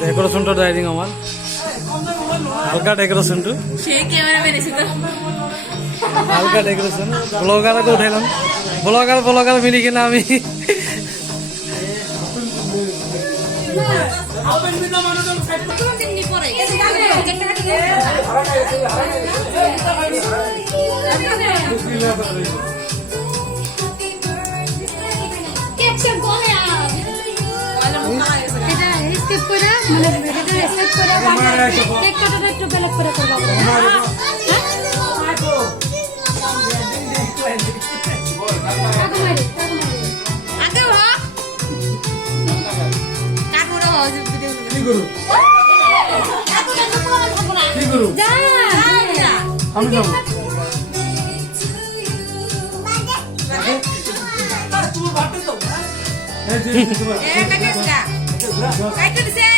ডেকোরেশনটা ডাইনিং আমার হালকা ডেকোরেশন তো হালকা ডেকোরেশন ব্লগারকে উঠাইলাম ব্লগার মিলি কিনা আমি আমি যাবো Eh,